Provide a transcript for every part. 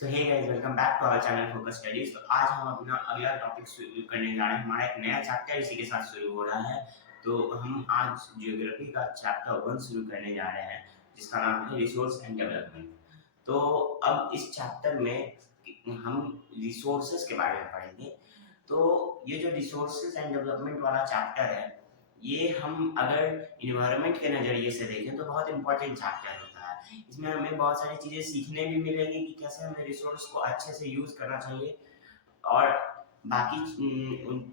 So hey guys, welcome back to our channel focus studies. तो आज हम अपना अगला टॉपिक शुरू करने जा रहे हैं। हमारा एक नया चैप्टर इसी के साथ शुरू हो रहा है। तो हम आज ज्योग्राफी का चैप्टर 1 शुरू करने जा रहे हैं, जिसका नाम है रिसोर्स एंड डेवलपमेंट। तो अब इस चैप्टर में हम रिसोर्सेज के बारे में पढ़ेंगे। तो ये जो रिसोर्सेज एंड डेवलपमेंट वाला चैप्टर है, ये हम अगर इन्वायरमेंट के नज़रिए से देखें तो बहुत इंपॉर्टेंट चैप्टर होता है। इसमें हमें बहुत सारी चीज़ें सीखने भी मिलेंगी कि कैसे हमें रिसोर्स को अच्छे से यूज़ करना चाहिए और बाकी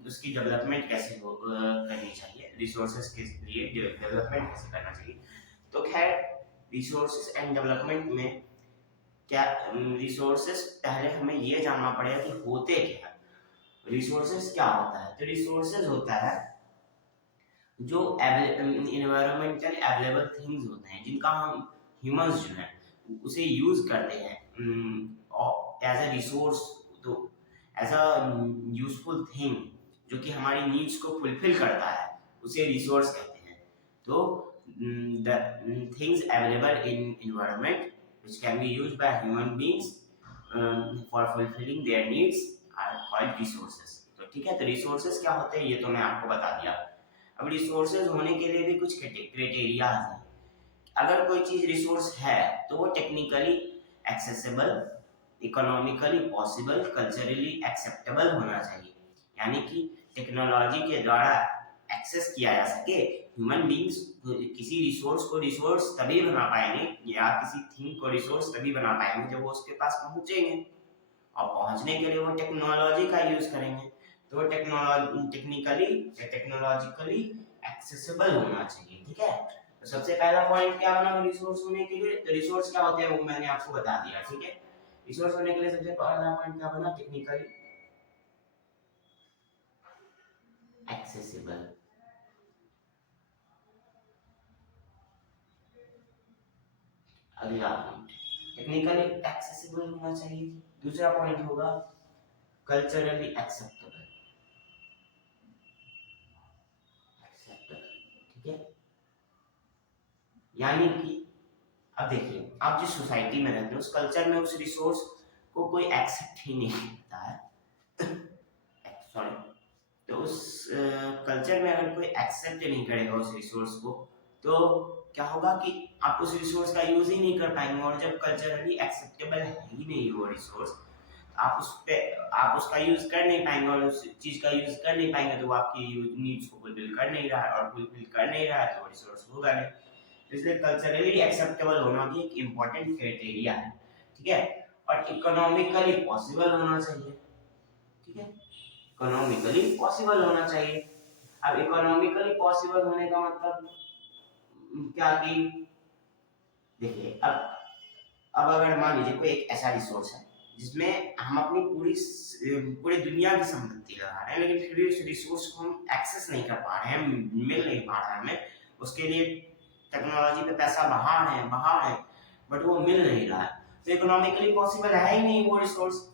उसकी डेवलपमेंट कैसे करनी चाहिए, रिसोर्सेज के लिए डेवलपमेंट कैसे करना चाहिए। तो खैर, रिसोर्सेज एंड डेवलपमेंट में क्या रिसोर्सेज, पहले हमें ये जानना पड़ेगा कि होते क्या है। रिसोर्सेज क्या होता है? तो रिसोर्सेज होता है जो इन्वायरमेंटल अवेलेबल थिंग्स होते हैं, जिनका हम ह्यूमंस जो है उसे यूज करते हैं एज अ रिसोर्स, तो एज अ यूजफुल थिंग जो कि हमारी नीड्स को फुलफिल करता है, उसे रिसोर्स कहते हैं। तो the things available in environment which can be used by human beings for fulfilling their needs are called resources। तो ठीक है, तो रिसोर्सेज क्या होते हैं ये तो मैं आपको बता दिया। अब रिसोर्सेज होने के लिए भी कुछ क्राइटेरिया हैं। अगर कोई चीज रिसोर्स है तो वो technically accessible, economically possible, culturally acceptable होना चाहिए। यानी कि टेक्नोलॉजी के द्वारा एक्सेस किया जा सके। ह्यूमन बींग्स किसी रिसोर्स को रिसोर्स तभी बना पाएंगे, या किसी थिंग को रिसोर्स तभी बना पाएंगे जब वो उसके पास पहुंचेंगे, और पहुंचने के लिए वो टेक्नोलॉजी का यूज करेंगे। तो टेक्निकली या टेक्नोलॉजिकली एक्सेसिबल होना चाहिए। ठीक है, तो सबसे पहला पॉइंट क्या बना रिसोर्स होने के लिए? तो रिसोर्स क्या होते हैं वो मैंने आपको बता दिया। ठीक है, रिसोर्स होने के लिए सबसे पहला पॉइंट क्या बना? Technically accessible. अगला पॉइंट टेक्निकली एक्सेसिबल होना चाहिए। दूसरा पॉइंट होगा कल्चरली एक्सेप्टेबल। ठीक है, यानी कि अब देखिए, आप जिस सोसाइटी में रहते हैं उस कल्चर में उस रिसोर्स को कोई एक्सेप्ट ही नहीं करता है। सॉरी, तो उस कल्चर में अगर कोई एक्सेप्ट नहीं करेगा उस रिसोर्स को, तो क्या होगा कि आप उस रिसोर्स का यूज ही नहीं कर पाएंगे। और जब कल्चरली एक्सेप्टेबल है ही नहीं वो रिसोर्स, आप उसका यूज कर नहीं पाएंगे, और उस चीज का यूज कर नहीं पाएंगे तो वो आपकी नीड्स को फुलफिल कर नहीं रहा है, और फुलफिल कर नहीं रहा है तो रिसोर्स होगा नहीं। तो इसलिए कल्चरली एक्सेप्टेबल होना भी एक इम्पोर्टेंट क्राइटेरिया है। ठीक है, और इकोनॉमिकली पॉसिबल होना चाहिए। ठीक है, इकोनॉमिकली पॉसिबल होना चाहिए। अब इकोनॉमिकली पॉसिबल होने का मतलब क्या कि देखिए, अब अगर मान लीजिए कोई एक ऐसा रिसोर्स है जिसमें हम अपनी पूरी दुनिया की संपत्ति लगा रहे हैं, लेकिन फिर भी उस रिसोर्स को हम एक्सेस नहीं कर पा रहे हैं, मिल नहीं पा रहा है हमें। उसके लिए टेक्नोलॉजी पे पैसा बहा है, बट वो मिल नहीं रहा है। तो इकोनॉमिकली पॉसिबल है ही नहीं वो रिसोर्स।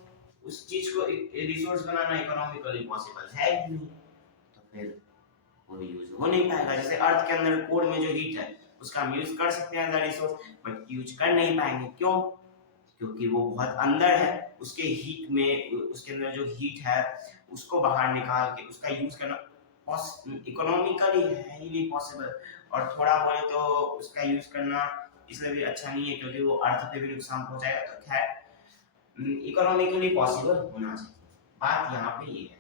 उस चीज को रिसोर्स बनाना इकोनॉमिकली पॉसिबल है ही नहीं, तो फिर वो यूज हो नहीं पाएगा। जैसे अर्थ के अंदर कोर में जो हीट है उसका हम यूज कर सकते हैं as a resource, but use कर नहीं पाएंगे। क्यों? क्योंकि वो बहुत अंदर है, उसके हीट में, उसके अंदर जो हीट है उसको बाहर निकाल के उसका यूज करना इकोनॉमिकली है ही नहीं पॉसिबल। और थोड़ा बोले तो उसका यूज करना इसलिए भी अच्छा नहीं है क्योंकि वो अर्थ पे भी नुकसान पहुंचाएगा। तो खैर, इकोनॉमिकली पॉसिबल होना चाहिए, बात यहाँ पे ये है।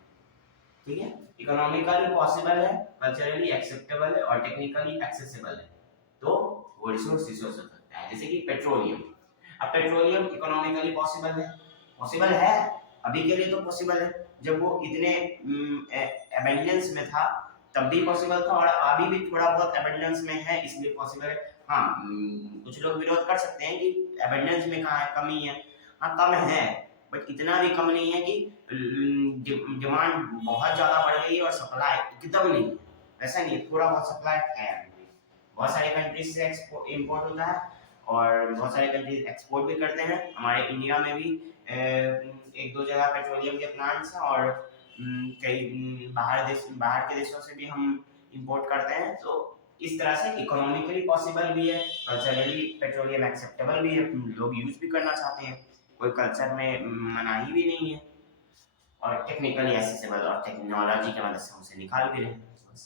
ठीक है, इकोनॉमिकली पॉसिबल है, कल्चरली एक्सेप्टेबल है, और टेक्निकली एक्सेसिबल है, तो वो रिसोर्स हो सकता है। जैसे कि पेट्रोलियम। अब पेट्रोलियम इकोनॉमिकली पॉसिबल है, अभी के लिए तो पॉसिबल है। जब वो इतने एबंडेंस में था तब भी पॉसिबल था, और अभी भी थोड़ा बहुत एबंडेंस में है इसलिए पॉसिबल है। हाँ, कुछ लोग विरोध कर सकते हैं कि एबंडेंस में कहाँ है, कमी है। हाँ, कम है, बट इतना भी कम नहीं है कि डिमांड बहुत ज्यादा बढ़ गई है और सप्लाई एकदम नहीं है। ऐसा नहीं, थोड़ा बहुत सप्लाई है अभी भी। बहुत सारे कंट्रीज से इंपोर्ट होता है, और बहुत सारे कंट्रीज एक्सपोर्ट भी करते हैं। हमारे इंडिया में भी एक दो जगह पेट्रोलियम के प्लांट्स हैं, और कई बाहर के देशों से भी हम इंपोर्ट करते हैं। तो इस तरह से इकोनॉमिकली पॉसिबल भी है, कल्चरली पेट्रोलियम एक्सेप्टेबल भी है, लोग यूज भी करना चाहते हैं। कोई कल्चर में मनाही भी नहीं है, और टेक्निकली एक्सेसिबल और टेक्नोलॉजी की मदद से हम उसे निकाल भी रहे हैं, बस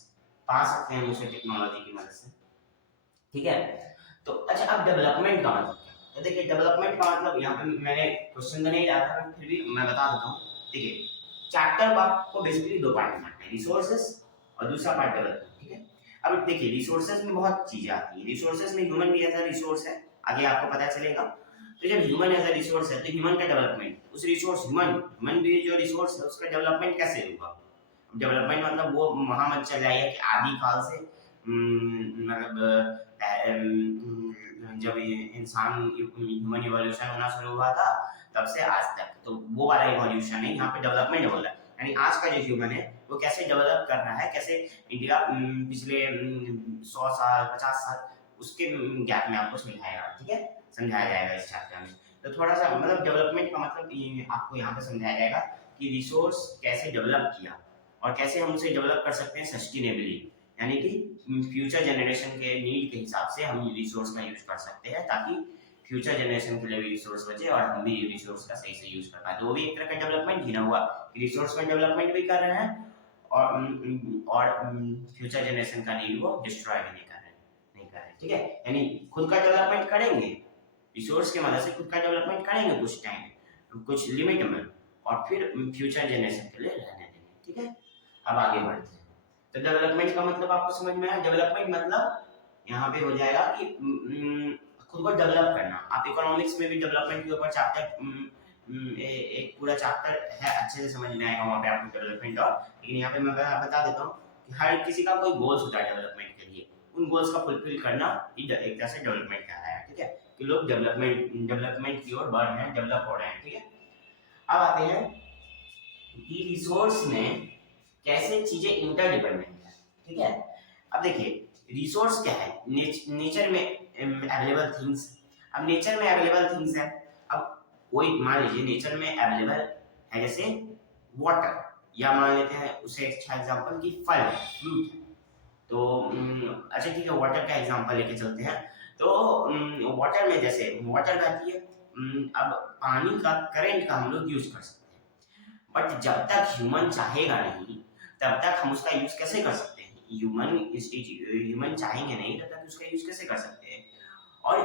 पा सकते हैं हम उसे टेक्नोलॉजी की मदद से। ठीक है, तो अच्छा अब डेवलपमेंट का मतलब क्या? तो देखिए डेवलपमेंट का मतलब यहाँ पे मैंने क्वेश्चन तो नहीं डाला था, फिर भी मैं बता देता हूँ। देखिए चैप्टर आपको बेसिकली दो पार्ट में बांटना है, रिसोर्सेज और दूसरा पार्ट डेवलपमेंट। ठीक है, अब देखिए रिसोर्सेज में बहुत चीजें आती है, रिसोर्सेज में ह्यूमन भी एज अ रिसोर्स है, आगे आपको पता चलेगा। तो जब ह्यूमन एज अ रिसोर्स है तो ह्यूमन का डेवलपमेंट, उस रिसोर्स ह्यूमन ह्यूमन भी जो रिसोर्स है उसका डेवलपमेंट कैसे होगा? डेवलपमेंट मतलब वो वहां मत चल जाइए कि आदि काल से मतलब जब इंसान ह्यूमन इवोल्यूशन होना शुरू हुआ था तब से आज तक, तो वो वाला इवोल्यूशन है, यहाँ पे डेवलपमेंट बोल रहा है। यानी आज का जो ह्यूमन है वो कैसे डेवलप कर रहा है, कैसे इंडिया पिछले 100 साल 50 साल उसके गैप में आपको समझाएगा। ठीक है, समझाया जाएगा इस चैप्टर में। तो थोड़ा सा मतलब डेवलपमेंट का मतलब आपको यहाँ पे समझाया जाएगा कि रिसोर्स कैसे डेवलप किया और कैसे हम उसे डेवलप कर सकते हैं सस्टेनेबली, यानी कि फ्यूचर जनरेशन के नीड के हिसाब से हम रिसोर्स का यूज कर सकते हैं, ताकि फ्यूचर जनरेशन के लिए भी रिसोर्स बचे और हम भी रिसोर्स का सही से यूज कर पाए। तो वो भी एक तरह का डेवलपमेंट ही ना हुआ, रिसोर्स का डेवलपमेंट भी कर रहे हैं और फ्यूचर जनरेशन का नीड वो डिस्ट्रॉय भी नहीं कर रहे। ठीक है, यानी खुद का डेवलपमेंट करेंगे, रिसोर्स की मदद से खुद का डेवलपमेंट करेंगे कुछ टाइम कुछ लिमिट में, और फिर फ्यूचर जनरेशन के लिए रहने देंगे। ठीक है, अब आगे बढ़ते हैं। तो डेवलपमेंट का मतलब आपको समझ में आया? डेवलपमेंट मतलब यहाँ पे हो जाएगा कि खुद को डेवलप करना। आप इकोनॉमिक्स में भी डेवलपमेंट के ऊपर चैप्टर एक पूरा चैप्टर है, अच्छे से समझ में आएगा वहाँ पे आपको डेवलपमेंट। और लेकिन यहाँ पे मैं बता देता हूँ कि हर किसी का कोई गोल्स होता है डेवलपमेंट के लिए, उन गोल्स का फुलफिल करना एक तरह से डेवलपमेंट कहलाता है। ठीक है, कि लोग डेवलपमेंट की ओर बढ़ रहे हैं, डेवलप हो रहे हैं। ठीक है, अब आते हैं कि रिसोर्स में कैसे चीजें इंटरडिपेंडेंट है। ठीक है, अब देखिए रिसोर्स क्या है, नेचर में अवेलेबल थिंग्स। अब नेचर में अवेलेबल थिंग्स है, अब कोई मान लीजिए नेचर में अवेलेबल है जैसे वाटर, या मान लेते हैं उसे अच्छा एग्जांपल कि फल है, फ्रूट है। तो अच्छा ठीक है, वाटर का एग्जांपल लेके चलते हैं। तो वाटर में जैसे वाटर बहती है, अब पानी का करंट का हम लोग यूज कर सकते हैं, बट जब तक ह्यूमन चाहेगा नहीं तब तक हम उसका यूज कैसे कर सकते हैं? ह्यूमन चाहेंगे नहीं तब तक उसका यूज कैसे कर सकते हैं? और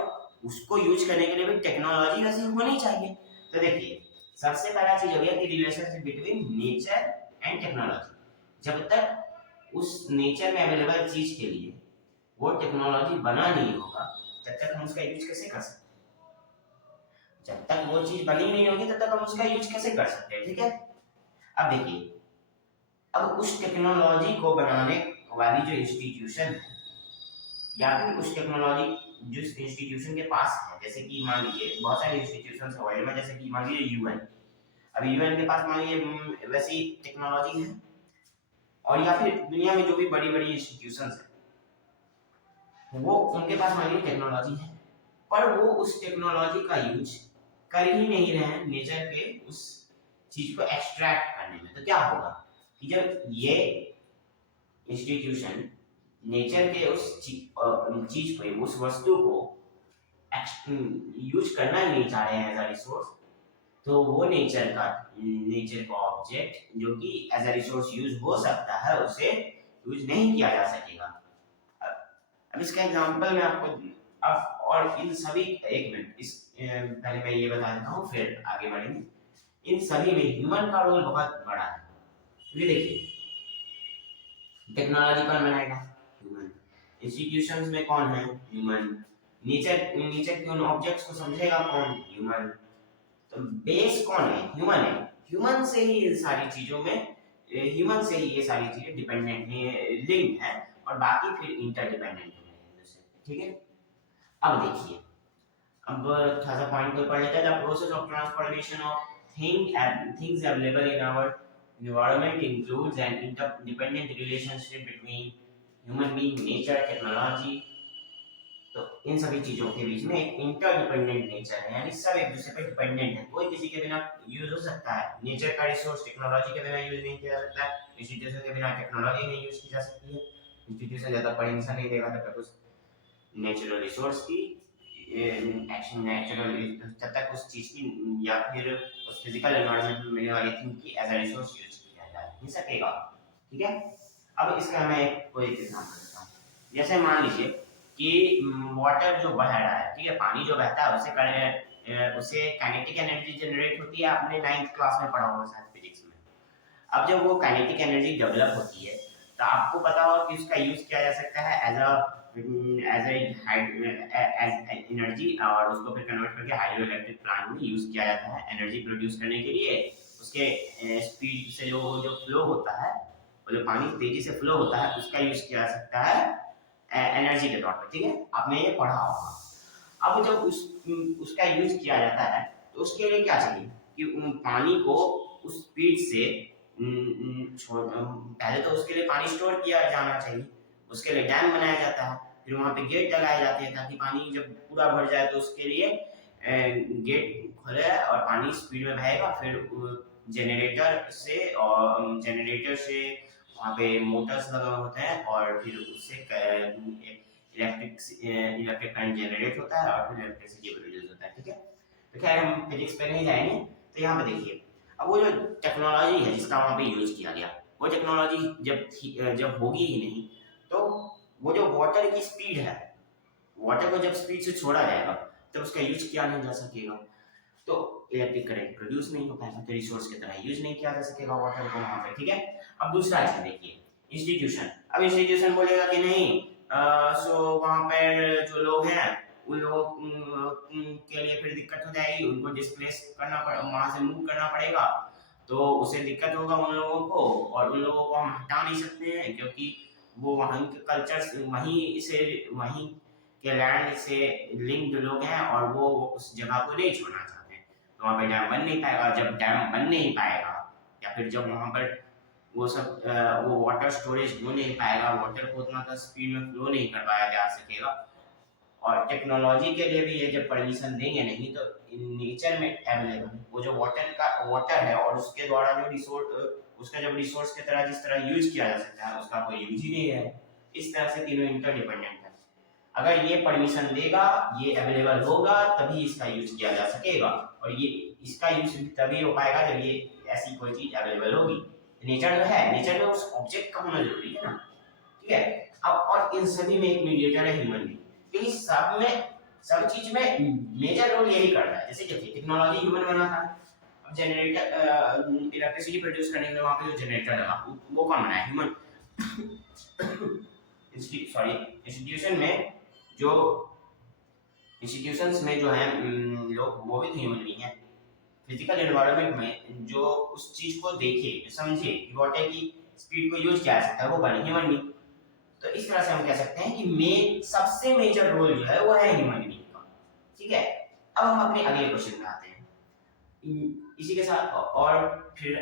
उसको यूज करने के लिए भी टेक्नोलॉजी वैसे होनी चाहिए। तो देखिए सबसे पहला चीज हो गया कि relationship between nature and technology. जब तक उस नेचर में अवेलेबल चीज के लिए वो टेक्नोलॉजी बना नहीं होगा तब तक हम उसका यूज कैसे कर सकते हैं? जब तक वो चीज बनी नहीं होगी तब तक हम उसका यूज कैसे कर सकते हैं? ठीक है, अब देखिए अब उस टेक्नोलॉजी को बनाने वाली जो इंस्टीट्यूशन है, या फिर उस टेक्नोलॉजी जिस इंस्टीट्यूशन के पास है, जैसे कि मान लीजिए बहुत सारे इंस्टीट्यूशन है वर्ल्ड में, जैसे कि मान लीजिए यूएन। अब यूएन के पास मान लीजिए वैसी टेक्नोलॉजी है, और या फिर दुनिया में जो भी बड़ी बड़ी इंस्टीट्यूशन है वो उनके पास मान लीजिए टेक्नोलॉजी है, पर वो उस टेक्नोलॉजी का यूज कर ही नहीं रहे हैं नेचर के उस चीज को एक्सट्रैक्ट करने में। तो क्या होगा कि जब ये इंस्टीट्यूशन नेचर के उस चीज को, उस वस्तु को यूज करना ही नहीं चाह रहे हैं एज अ रिसोर्स, तो वो नेचर का ऑब्जेक्ट जो कि एज अ रिसोर्स यूज हो सकता है उसे यूज नहीं किया जा सकेगा। अब इसका एग्जांपल मैं आपको, अब और इन सभी, एक मिनट इस पहले मैं ये बता देता हूँ फिर आगे बढ़ेंगे। इन सभी में ह्यूमन का रोल बहुत बड़ा है, क्योंकि देखिए टेक्नोलॉजी कौन बनाएगा? ह्यूमन। इंस्टीट्यूशंस में कौन है? ह्यूमन। नेचर के उन ऑब्जेक्ट्स को समझेगा कौन? ह्यूमन। तो बेस कौन है? ह्यूमन है। ह्यूमन से ही इन सारी चीजों में, ह्यूमन से ही ये सारी चीजें डिपेंडेंट है, लिंक है, और बाकी फिर इंटरडिपेंडेंट है एक दूसरे से। ठीक है, अब देखिए, अब थोड़ा सा पॉइंट को पढ़ लेते हैं। The process of transformation of things available in our environment includes an interdependent relationship between human being, nature, technology। तो इन सभी चीजों के बीच में एक इंटरडिपेंडेंट नेचर है, यानी सब एक दूसरे पर डिपेंडेंट है, कोई किसी के बिना यूज हो सकता है। नेचर का रिसोर्स टेक्नोलॉजी के बिना यूज नहीं किया जा सकता है, इंस्टीट्यूशन के बिना टेक्नोलॉजी नहीं यूज की जा सकती है। इंस्टीट्यूशन ज्यादा परमिशन नहीं देगा तब तक उस नेचुरल रिसोर्स की एक्शन नेचुरल, जब तक उस चीज की या फिर उस फिजिकल एनवायरनमेंट में मिलने वाली थिंग की एज अ रिसोर्स यूज किया जा नहीं सकेगा। ठीक है, अब इसका मैं कोई एक एग्जांपल देता हूँ। जैसे मान लीजिए कि वाटर जो बह रहा है, ठीक है, पानी जो बहता है उसे काइनेटिक एनर्जी जनरेट होती है, आपने 9th क्लास में पढ़ा होगा शायद फिजिक्स में। अब जब वो काइनेटिक एनर्जी डेवलप होती है तो आपको पता होगा कि उसका यूज किया जा सकता है एज एनर्जी, और उसको फिर कन्वर्ट करके हाइड्रो इलेक्ट्रिक प्लांट में यूज किया जाता है एनर्जी प्रोड्यूस करने के लिए। उसके स्पीड से जो जो फ्लो होता है, वो जो पानी तेजी से फ्लो होता है, उसका यूज किया जा सकता है एनर्जी के तौर पर। ठीक है, आपने ये पढ़ा होगा। अब जब उसका यूज किया जाता है तो उसके लिए क्या चाहिए कि पानी को उस स्पीड से पहले तो उसके लिए पानी स्टोर किया जाना चाहिए, उसके लिए डैम बनाया जाता है, फिर वहां पे गेट लगाए जाते हैं ताकि पानी जब पूरा भर जाए तो उसके लिए गेट खोले और पानी स्पीड में बहेगा। फिर जेनरेटर से वहाँ पे मोटर्स लगा होते हैं और फिर उससे इलेक्ट्रिक करंट जनरेट होता है और फिर इलेक्ट्रिसिटी प्रोड्यूस होता है। ठीक है, तो खैर हम फिजिक्स पे नहीं जाएंगे। तो यहाँ पे देखिए, अब वो जो टेक्नोलॉजी है जिसका वहाँ पे यूज किया गया, वो टेक्नोलॉजी जब होगी ही नहीं, तो वो जो वाटर की स्पीड है, वाटर को जब स्पीड से छोड़ा जाएगा तब उसका यूज किया नहीं जा सकेगा, तो इलेक्ट्रिक करंट प्रोड्यूस नहीं हो पाएगा, तो रिसोर्स की तरह यूज नहीं किया जा सकेगा वाटर को वहाँ पे। ठीक है, अब दूसरा चीज देखिए, इंस्टीट्यूशन। अब इंस्टीट्यूशन बोलेगा कि नहीं, सो वहाँ पर जो लोग हैं उन लोगों के लिए फिर दिक्कत हो जाएगी, उनको डिस्प्लेस करना वहां से मूव करना पड़ेगा, तो उसे दिक्कत होगा उन लोगों को, और उन लोगों को हम हटा नहीं सकते हैं क्योंकि वो वहीं के कल्चर वहीं के लैंड से लिंक्ड लोग हैं और वो उस जगह को नहीं छोड़ना चाहते हैं, तो वहाँ पे डैम बन नहीं पाएगा। जब डैम बन नहीं पाएगा या फिर जब वहाँ पर वो वाटर स्टोरेज हो नहीं पाएगा, वाटर को उतना स्पीड में फ्लो नहीं करवाया जा सकेगा, और टेक्नोलॉजी के लिए भी ये जब परमिशन देंगे नहीं, तो नेचर में अवेलेबल वो जो वाटर है और उसके द्वारा जो रिसोर्स, उसका जब रिसोर्स की तरह जिस तरह यूज किया जा सकता है उसका कोई यूज ही नहीं है। इस तरह से तीनों इंटरडिपेंडेंट है। अगर ये परमिशन देगा, ये अवेलेबल होगा, तभी इसका यूज किया जा सकेगा, और ये इसका यूज तभी हो पाएगा जब ये ऐसी कोई चीज अवेलेबल होगी। नेचर जो है, नेचर में उस ऑब्जेक्ट का होना जरूरी है ना। ठीक है, अब और इन सभी में एक मीडिएटर है, ह्यूमन बीइंग, क्योंकि सब चीज में मेजर रोल यही करता है। जैसे देखिए, टेक्नोलॉजी ह्यूमन बना था, अब जनरेटर इलेक्ट्रिसिटी प्रोड्यूस करने के लिए वहां पे जो जनरेटर लगा वो कौन बनाया, ह्यूमन। इंस्टीट्यूशन में जो इंस्टीट्यूशंस में जो है लोग, वो भी ह्यूमन बीइंग है। फिजिकल एनवायरनमेंट में जो उस चीज को देखे, समझे कि वाटर की स्पीड को यूज किया जा सकता है, वो बने ह्यूमन बीइंग। तो इस तरह से हम कह सकते हैं कि सबसे मेजर रोल जो है वो है ह्यूमन बीइंग का। ठीक है, अब हम अपने अगले क्वेश्चन में आते हैं। इसी के साथ और फिर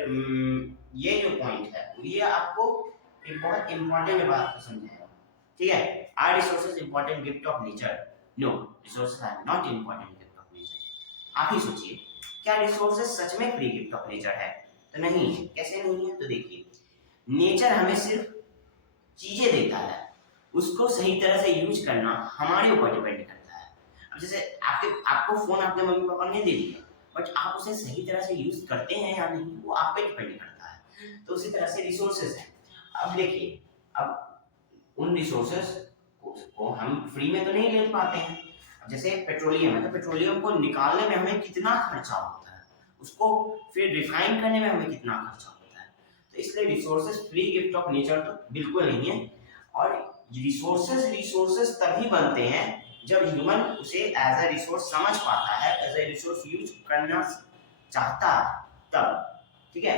ये जो पॉइंट है ये आपको एक बहुत इंपॉर्टेंट बात को समझाएगा। ठीक है, are resources important gift of nature? No, resources are not important gift of nature. आप ही सोचिए, क्या रिसोर्सेज सच में फ्री गिफ्ट ऑफ नेचर है? तो नहीं है। कैसे नहीं है? तो देखिए, नेचर हमें सिर्फ चीजें देता है, उसको सही तरह से यूज करना हमारे ऊपर डिपेंड करता है। अब जैसे आपको फोन आपके मम्मी पापा ने दे दिया, बट आप उसे सही तरह से यूज करते हैं या नहीं, वो आप पे डिपेंड करता है। तो उसी तरह से रिसोर्सेज है। अब देखिए, अब उन रिसोर्सेज को हम फ्री में तो नहीं ले पाते हैं। अब जैसे पेट्रोलियम है, तो पेट्रोलियम को निकालने में हमें कितना खर्चा होता है, उसको फिर रिफाइन करने में हमें कितना खर्चा होता है। तो इसलिए resources free gift of nature तो बिल्कुल नहीं है। और रिसोर्सेज तभी बनते हैं जब ह्यूमन उसे एज अ रिसोर्स समझ पाता है, एज अ रिसोर्स यूज करना चाहता है, तब। ठीक है,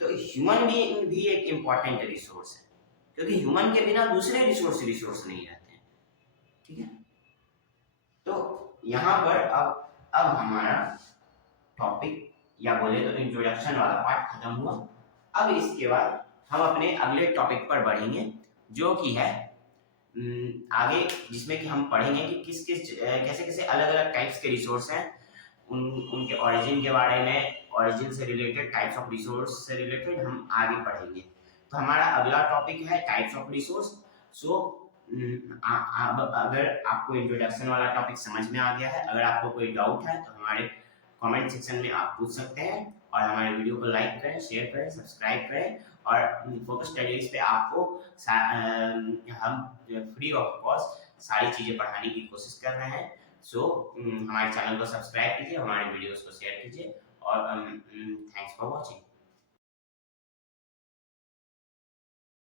तो ह्यूमन बीइंग भी एक इंपॉर्टेंट रिसोर्स है, क्योंकि ह्यूमन के बिना दूसरे रिसोर्स नहीं रहते हैं। ठीक है, तो यहाँ पर अब हमारा टॉपिक या बोले तो इंट्रोडक्शन वाला पार्ट खत्म हुआ। अब इसके बाद हम अपने अगले टॉपिक पर बढ़ेंगे, जो कि है आगे, जिसमें कि हम पढ़ेंगे कि कैसे कैसे अलग अलग टाइप्स के रिसोर्स हैं, उनके ओरिजिन के बारे में, ओरिजिन से रिलेटेड, टाइप्स ऑफ रिसोर्स से रिलेटेड हम आगे पढ़ेंगे। तो हमारा अगला टॉपिक है टाइप्स ऑफ रिसोर्स। सो अब अगर आपको इंट्रोडक्शन वाला टॉपिक समझ में आ गया है, अगर आपको कोई डाउट है तो हमारे कमेंट सेक्शन में आप पूछ सकते हैं, और हमारे वीडियो को लाइक करें, शेयर करें, सब्सक्राइब करें। और फोकस स्टडीज पे आपको हम फ्री ऑफ कॉस्ट सारी चीज़ें पढ़ाने की कोशिश कर रहे हैं। सो हमारे चैनल को सब्सक्राइब कीजिए, हमारे वीडियोस को शेयर कीजिए, और थैंक्स फॉर वॉचिंग।